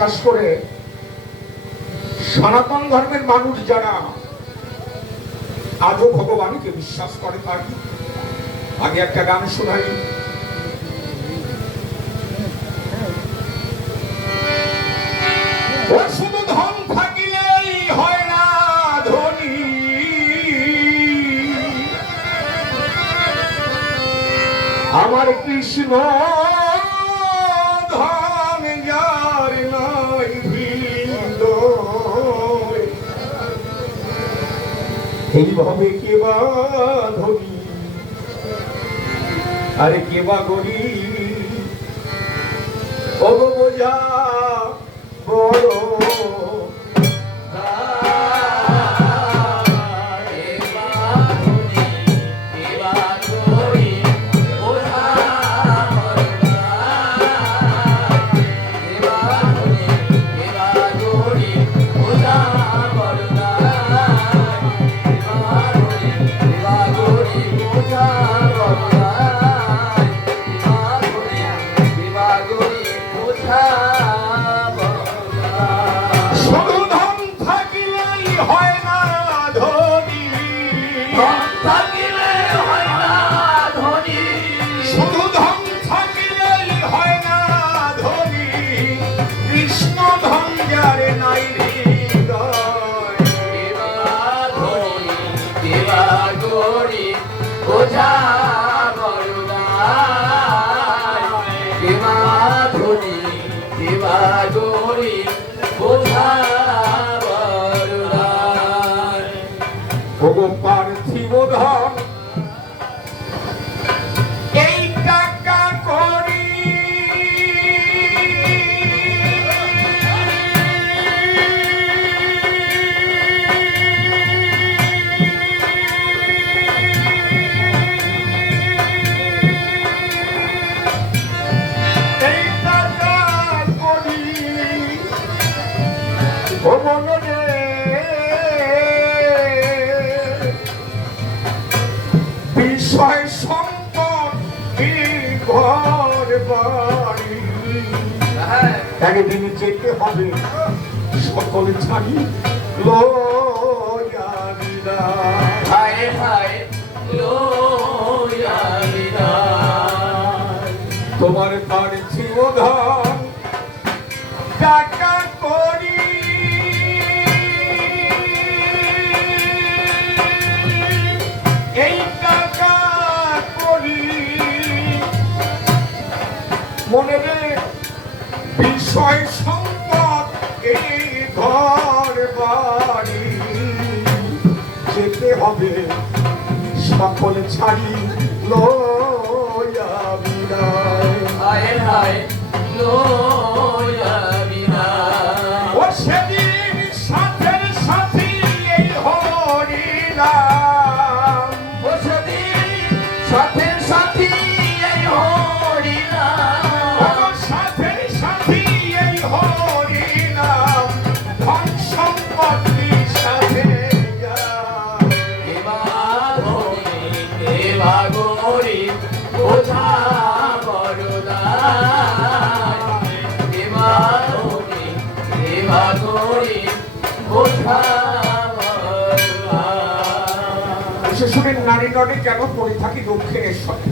প্রকাশ করে সনাতন ধর্মের মানুষ যারা আজও ভগবানকে বিশ্বাস করে তাই আগে একটা গান শোনাই। শুধু ধন থাকিলেই হয় না ধনী, আমার কৃষ্ণ ধন যার নাই ভিন্ন, এইভাবে কেবা ধনী আরে কেবা গরিব, ও বোঝা বড় পার্থিব ধন এই টাকা করি, এই টাকা করি ও মনে বিষয় সম্পদ ঘর বাড়ি, একদিন যেতে হবে সকল ছাড়ি লয়া বিদায়, হায় হায় লয়া বিদায়। তোমার পার্থিব ধন টাকা করি, এই টাকা করি মনে রে বিষয় সম্পদ এই ঘর বাড়ি, যেতে হবে সকল ছাড়ি লয়া বিদায়, হায় হায় লয়া বিদায়। ও সেদিন সাথের সাথী এই হরি নাম, ও সেদিন সাথের সাথী এই হরি নাম, সাথের সাথী এই হরি নাম, ধন সম্পত্তি সাথে বিশেষ করে নারী নদে কেন পড়ে থাকি দক্ষিণেশ্বরে,